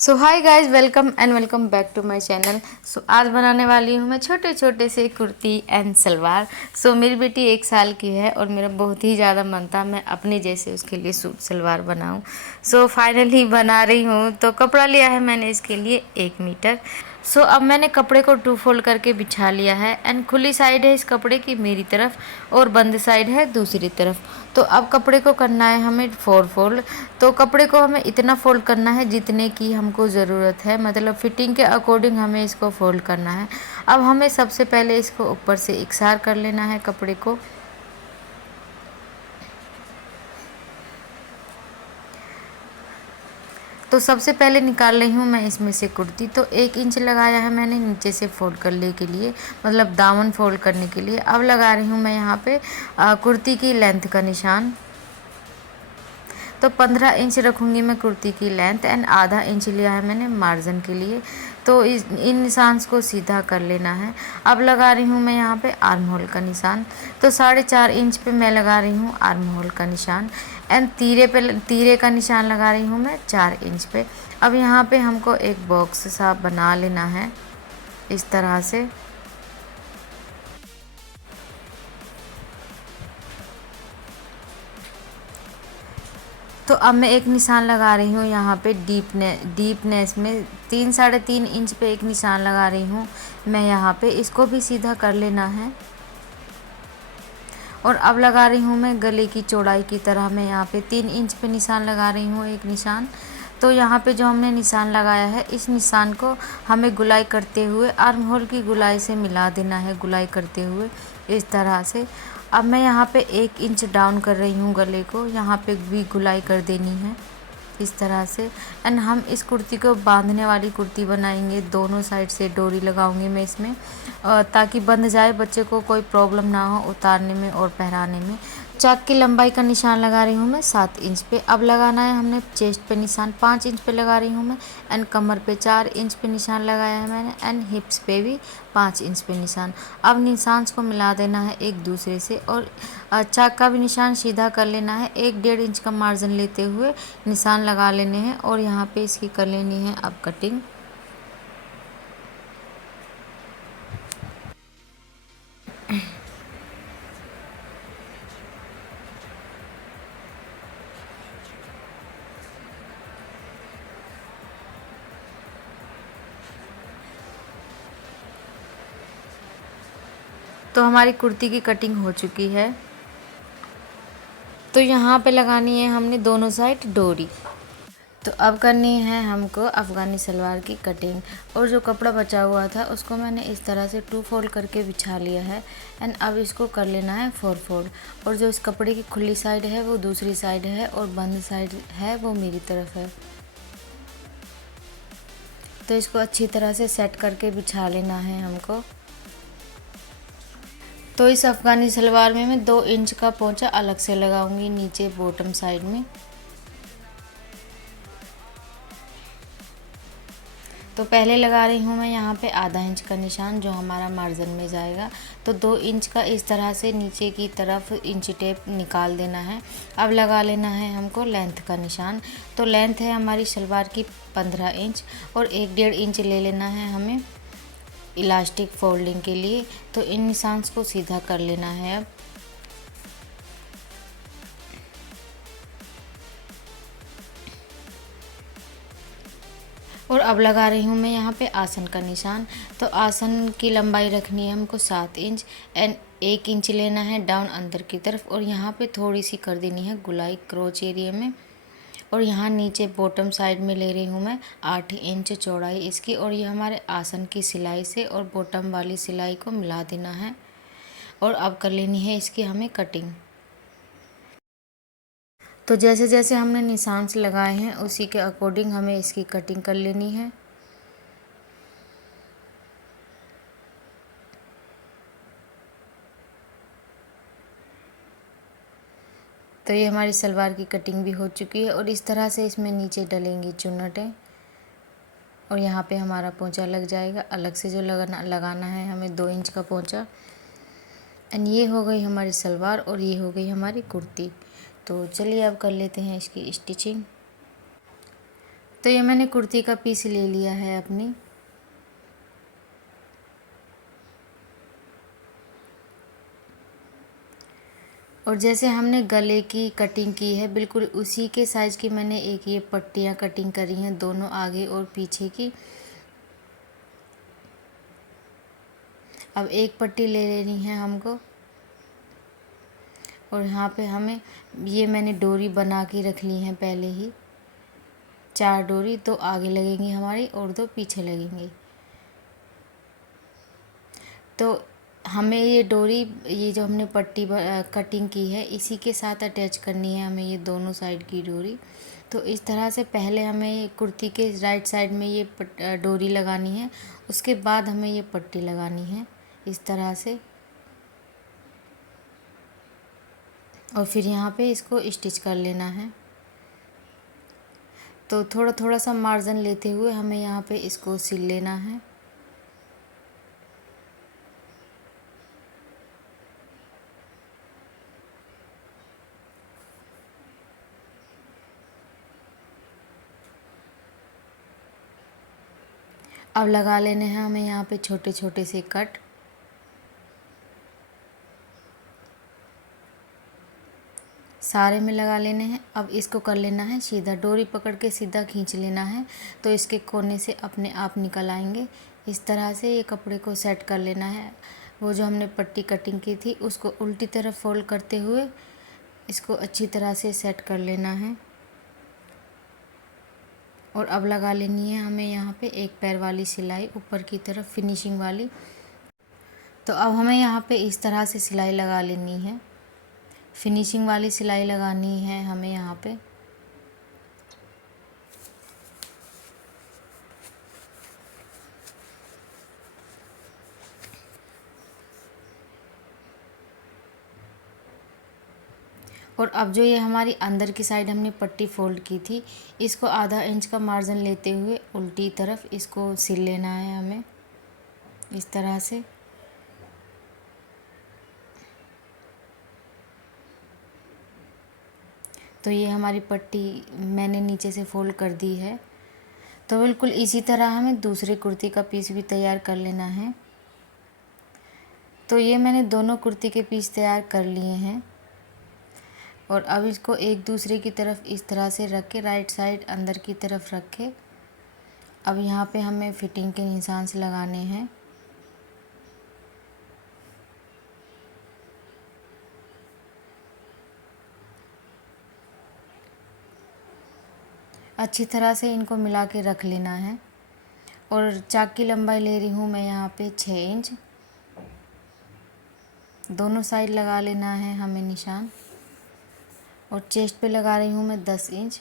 So hi guys, welcome back to my channel. So आज बनाने वाली हूँ मैं छोटे छोटे से कुर्ती एंड सलवार। मेरी बेटी 1 साल की है और मेरा बहुत ही ज़्यादा मन था मैं अपने जैसे उसके लिए सूट सलवार बनाऊँ। फाइनली बना रही हूँ। तो कपड़ा लिया है मैंने इसके लिए 1 मीटर। अब मैंने कपड़े को 2 फोल्ड करके बिछा लिया है एंड खुली साइड है इस कपड़े की मेरी तरफ और बंद साइड है दूसरी तरफ। तो अब कपड़े को करना है हमें 4 फोल्ड। तो कपड़े को हमें इतना फोल्ड करना है जितने की हमको ज़रूरत है, मतलब फिटिंग के अकॉर्डिंग हमें इसको फोल्ड करना है। अब हमें सबसे पहले इसको ऊपर से इकसार कर लेना है कपड़े को। तो सबसे पहले निकाल रही हूँ मैं इसमें से कुर्ती। तो 1 इंच लगाया है मैंने नीचे से फोल्ड करने के लिए, मतलब दामन फोल्ड करने के लिए। अब लगा रही हूँ मैं यहाँ पे कुर्ती की लेंथ का निशान। तो 15 इंच रखूँगी मैं कुर्ती की लेंथ एंड आधा इंच लिया है मैंने मार्जिन के लिए। तो इन निशान को सीधा कर लेना है। अब लगा रही हूँ मैं यहाँ पे आर्म होल का निशान। तो 4.5 इंच पे मैं लगा रही हूँ आर्म होल का निशान एंड तीरे का निशान लगा रही हूँ मैं 4 इंच पे। अब यहाँ पे हमको एक बॉक्स सा बना लेना है इस तरह से। तो अब मैं एक निशान लगा रही हूँ यहाँ पे डीपनेस में 3-3.5 इंच पे एक निशान लगा रही हूँ मैं यहाँ पे। इसको भी सीधा कर लेना है। और अब लगा रही हूँ मैं गले की चौड़ाई की तरह मैं यहाँ पे 3 इंच पे निशान लगा रही हूँ एक निशान। तो यहाँ पे जो हमने निशान लगाया है इस निशान को हमें गुलाई करते हुए आर्म होल की गुलाई से मिला देना है, गुलाई करते हुए इस तरह से। अब मैं यहाँ पे 1 इंच डाउन कर रही हूँ गले को, यहाँ पे भी गुलाई कर देनी है इस तरह से। एंड हम इस कुर्ती को बांधने वाली कुर्ती बनाएंगे, दोनों साइड से डोरी लगाऊंगी मैं इसमें ताकि बंध जाए, बच्चे को कोई प्रॉब्लम ना हो उतारने में और पहनाने में। चाक की लंबाई का निशान लगा रही हूँ मैं 7 इंच पे। अब लगाना है हमने चेस्ट पे निशान 5 इंच पे लगा रही हूँ मैं एंड कमर पे 4 इंच पे निशान लगाया है मैंने एंड हिप्स पे भी 5 इंच पे निशान। अब निशान को मिला देना है एक दूसरे से और चाक का भी निशान सीधा कर लेना है। 1-1.5 इंच का मार्जिन लेते हुए निशान लगा लेने हैं और यहाँ पे इसकी कर लेनी है अब कटिंग। तो हमारी कुर्ती की कटिंग हो चुकी है। तो यहाँ पे लगानी है हमने दोनों साइड डोरी। तो अब करनी है हमको अफ़गानी सलवार की कटिंग। और जो कपड़ा बचा हुआ था उसको मैंने इस तरह से 2 फोल्ड करके बिछा लिया है एंड अब इसको कर लेना है 4 फोल्ड। और जो इस कपड़े की खुली साइड है वो दूसरी साइड है और बंद साइड है वो मेरी तरफ है। तो इसको अच्छी तरह से सेट करके बिछा लेना है हमको। तो इस अफ़गानी सलवार में मैं 2 इंच का पोंचा अलग से लगाऊंगी नीचे बॉटम साइड में। तो पहले लगा रही हूँ मैं यहाँ पे आधा इंच का निशान जो हमारा मार्जिन में जाएगा। तो 2 इंच का इस तरह से नीचे की तरफ इंची टेप निकाल देना है। अब लगा लेना है हमको लेंथ का निशान। तो लेंथ है हमारी सलवार की 15 इंच और 1-1.5 इंच ले लेना है हमें इलास्टिक फोल्डिंग के लिए। तो इन निशान को सीधा कर लेना है अब। और अब लगा रही हूँ मैं यहाँ पे आसन का निशान। तो आसन की लंबाई रखनी है हमको 7 इंच एंड 1 इंच लेना है डाउन अंदर की तरफ और यहाँ पे थोड़ी सी कर देनी है गुलाई क्रोच एरिया में। और यहाँ नीचे बॉटम साइड में ले रही हूँ मैं 8 इंच चौड़ाई इसकी। और ये हमारे आसन की सिलाई से और बॉटम वाली सिलाई को मिला देना है। और अब कर लेनी है इसकी हमें कटिंग। तो जैसे जैसे हमने निशान से लगाए हैं उसी के अकॉर्डिंग हमें इसकी कटिंग कर लेनी है। तो ये हमारी सलवार की कटिंग भी हो चुकी है और इस तरह से इसमें नीचे डलेंगी चुन्नटें और यहाँ पे हमारा पोंचा लग जाएगा। अलग से जो लगाना है हमें 2 इंच का पोंचा। एंड ये हो गई हमारी सलवार और ये हो गई हमारी कुर्ती। तो चलिए अब कर लेते हैं इसकी स्टिचिंग। तो ये मैंने कुर्ती का पीस ले लिया है अपनी। और जैसे हमने गले की कटिंग की है बिल्कुल उसी के साइज़ की मैंने एक ये पट्टियाँ कटिंग करी हैं, दोनों आगे और पीछे की। अब एक पट्टी ले लेनी है हमको, और यहाँ पे हमें ये मैंने डोरी बना के रख ली है पहले ही। 4 डोरी, 2 आगे लगेंगी हमारी और 2 पीछे लगेंगी। तो हमें ये डोरी, ये जो हमने पट्टी कटिंग की है इसी के साथ अटैच करनी है हमें ये दोनों साइड की डोरी। तो इस तरह से पहले हमें कुर्ती के राइट साइड में ये डोरी लगानी है, उसके बाद हमें ये पट्टी लगानी है इस तरह से। और फिर यहाँ पे इसको स्टिच कर लेना है। तो थोड़ा थोड़ा सा मार्जिन लेते हुए हमें यहाँ पे इसको सिल लेना है। अब लगा लेने हैं हमें यहाँ पे छोटे छोटे से कट। सारे में लगा लेने हैं। अब इसको कर लेना है सीधा, डोरी पकड़ के सीधा खींच लेना है तो इसके कोने से अपने आप निकल आएंगे। इस तरह से ये कपड़े को सेट कर लेना है। वो जो हमने पट्टी कटिंग की थी उसको उल्टी तरफ फोल्ड करते हुए इसको अच्छी तरह से सेट कर लेना है। और अब लगा लेनी है हमें यहाँ पे एक पैर वाली सिलाई ऊपर की तरफ फिनिशिंग वाली। तो अब हमें यहाँ पे इस तरह से सिलाई लगा लेनी है, फिनिशिंग वाली सिलाई लगानी है हमें यहाँ पे। और अब जो ये हमारी अंदर की साइड हमने पट्टी फोल्ड की थी इसको आधा इंच का मार्जिन लेते हुए उल्टी तरफ इसको सिल लेना है हमें इस तरह से। तो ये हमारी पट्टी मैंने नीचे से फोल्ड कर दी है। तो बिल्कुल इसी तरह हमें दूसरी कुर्ती का पीस भी तैयार कर लेना है। तो ये मैंने दोनों कुर्ती के पीस तैयार कर लिए हैं। और अब इसको एक दूसरे की तरफ इस तरह से रख के राइट साइड अंदर की तरफ रखे। अब यहाँ पे हमें फिटिंग के निशान से लगाने हैं। अच्छी तरह से इनको मिला के रख लेना है। और चाक की लंबाई ले रही हूँ मैं यहाँ पे 6 इंच। दोनों साइड लगा लेना है हमें निशान। और चेस्ट पे लगा रही हूँ मैं 10 इंच।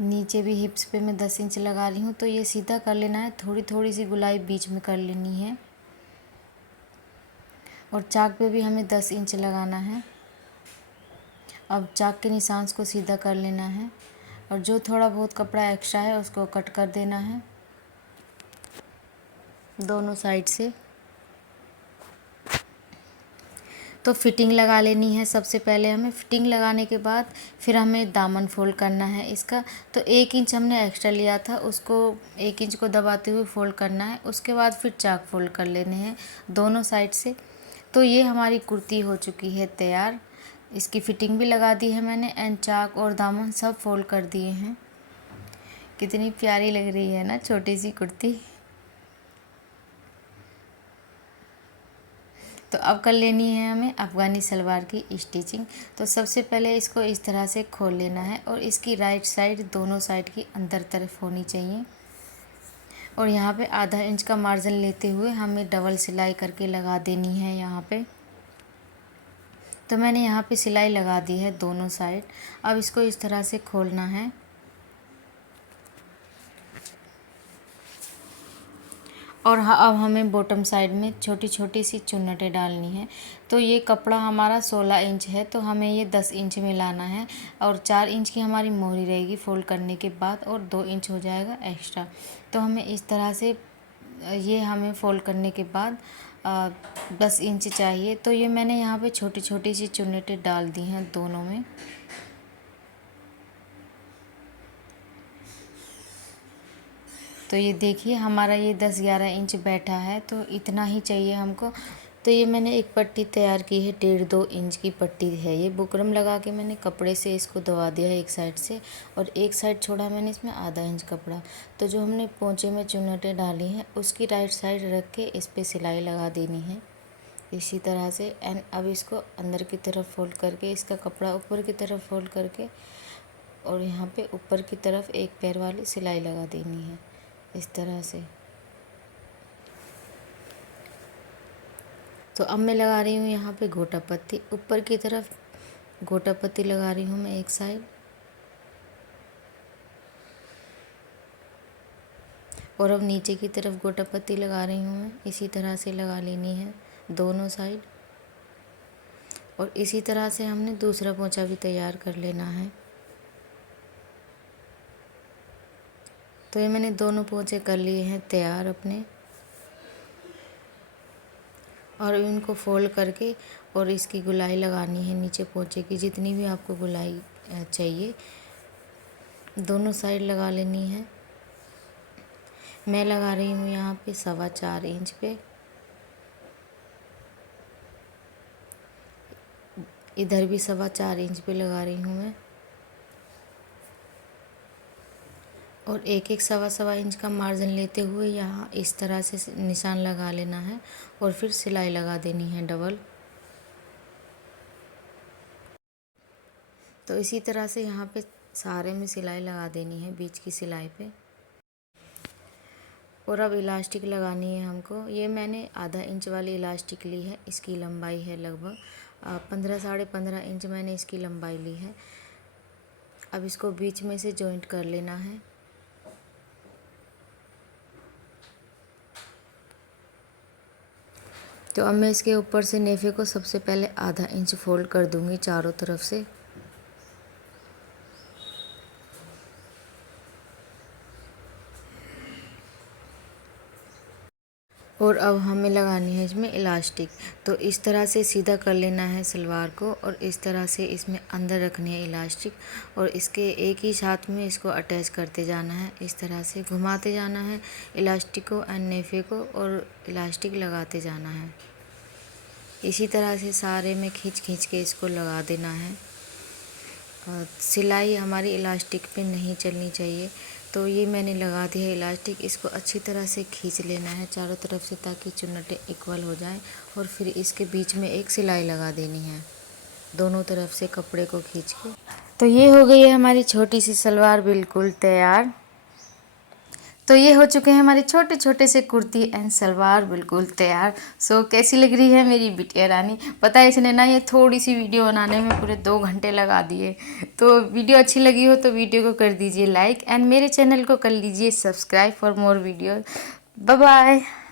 नीचे भी हिप्स पे मैं 10 इंच लगा रही हूँ। तो ये सीधा कर लेना है, थोड़ी थोड़ी सी गुलाई बीच में कर लेनी है। और चाक पे भी हमें 10 इंच लगाना है। अब चाक के निशान को सीधा कर लेना है और जो थोड़ा बहुत कपड़ा एक्स्ट्रा है उसको कट कर देना है दोनों साइड से। तो फिटिंग लगा लेनी है सबसे पहले हमें। फिटिंग लगाने के बाद फिर हमें दामन फोल्ड करना है इसका। तो 1 इंच हमने एक्स्ट्रा लिया था उसको 1 इंच को दबाते हुए फोल्ड करना है। उसके बाद फिर चाक फोल्ड कर लेने हैं दोनों साइड से। तो ये हमारी कुर्ती हो चुकी है तैयार। इसकी फिटिंग भी लगा दी है मैंने एंड चाक और दामन सब फोल्ड कर दिए हैं। कितनी प्यारी लग रही है ना छोटी सी कुर्ती। तो अब कर लेनी है हमें अफ़गानी सलवार की स्टिचिंग। तो सबसे पहले इसको इस तरह से खोल लेना है और इसकी राइट साइड दोनों साइड की अंदर तरफ होनी चाहिए। और यहाँ पे आधा इंच का मार्जिन लेते हुए हमें डबल सिलाई करके लगा देनी है यहाँ पे। तो मैंने यहाँ पे सिलाई लगा दी है दोनों साइड। अब इसको इस तरह से खोलना है। और अब हमें बॉटम साइड में छोटी छोटी सी चुन्नटें डालनी है। तो ये कपड़ा हमारा 16 इंच है तो हमें ये 10 इंच में लाना है। और 4 इंच की हमारी मोहरी रहेगी फोल्ड करने के बाद और 2 इंच हो जाएगा एक्स्ट्रा। तो हमें इस तरह से ये हमें फोल्ड करने के बाद 10 इंच चाहिए। तो ये मैंने यहाँ पे छोटी छोटी सी चुन्नटें डाल दी हैं दोनों में। तो ये देखिए हमारा ये 10-11 इंच बैठा है, तो इतना ही चाहिए हमको। तो ये मैंने एक पट्टी तैयार की है, 1.5-2 इंच की पट्टी है ये। बुकरम लगा के मैंने कपड़े से इसको दबा दिया है एक साइड से, और एक साइड छोड़ा मैंने इसमें आधा इंच कपड़ा। तो जो हमने पोंचे में चुन्नटें डाली हैं उसकी राइट साइड रख के इस पर सिलाई लगा देनी है इसी तरह से। एंड अब इसको अंदर की तरफ फोल्ड करके, इसका कपड़ा ऊपर की तरफ फोल्ड करके, और यहाँ पे ऊपर की तरफ एक पैर वाली सिलाई लगा देनी है इस तरह से। तो अब मैं लगा रही हूँ यहाँ पे गोटा पत्ती, ऊपर की तरफ गोटा पत्ती लगा रही हूँ मैं एक साइड, और अब नीचे की तरफ गोटा पत्ती लगा रही हूँ मैं। इसी तरह से लगा लेनी है दोनों साइड, और इसी तरह से हमने दूसरा पोंचा भी तैयार कर लेना है। तो ये मैंने दोनों पोंचे कर लिए हैं तैयार अपने, और इनको फोल्ड करके और इसकी गुलाई लगानी है नीचे पोंचे की, जितनी भी आपको गुलाई चाहिए दोनों साइड लगा लेनी है। मैं लगा रही हूँ यहाँ पे 4.25 इंच पे, इधर भी 4.25 इंच पे लगा रही हूँ मैं, और एक 1.25 इंच का मार्जिन लेते हुए यहाँ इस तरह से निशान लगा लेना है, और फिर सिलाई लगा देनी है डबल। तो इसी तरह से यहाँ पे सारे में सिलाई लगा देनी है बीच की सिलाई पे। और अब इलास्टिक लगानी है हमको। ये मैंने आधा इंच वाली इलास्टिक ली है, इसकी लंबाई है लगभग 15-15.5 इंच मैंने इसकी लंबाई ली है। अब इसको बीच में से जॉइंट कर लेना है। तो अब मैं इसके ऊपर से नेफे को सबसे पहले आधा इंच फोल्ड कर दूंगी चारों तरफ से, और अब हमें लगानी है इसमें इलास्टिक। तो इस तरह से सीधा कर लेना है सलवार को, और इस तरह से इसमें अंदर रखनी है इलास्टिक, और इसके एक ही साथ में इसको अटैच करते जाना है। इस तरह से घुमाते जाना है इलास्टिक को एंड नेफे को, और इलास्टिक लगाते जाना है। इसी तरह से सारे में खींच खींच के इसको लगा देना है। सिलाई हमारी इलास्टिक पे नहीं चलनी चाहिए। तो ये मैंने लगा दिया है इलास्टिक, इसको अच्छी तरह से खींच लेना है चारों तरफ से, ताकि चुन्नटें इक्वल हो जाएं, और फिर इसके बीच में एक सिलाई लगा देनी है दोनों तरफ से कपड़े को खींच के। तो ये हो गई है हमारी छोटी सी सलवार बिल्कुल तैयार। तो ये हो चुके हैं हमारे छोटे छोटे से कुर्ती एंड सलवार बिल्कुल तैयार। सो कैसी लग रही है मेरी बिटिया रानी? पता है इसने ना ये थोड़ी सी वीडियो बनाने में पूरे 2 घंटे लगा दिए। तो वीडियो अच्छी लगी हो तो वीडियो को कर दीजिए लाइक, एंड मेरे चैनल को कर लीजिए subscribe for more video. Bye bye.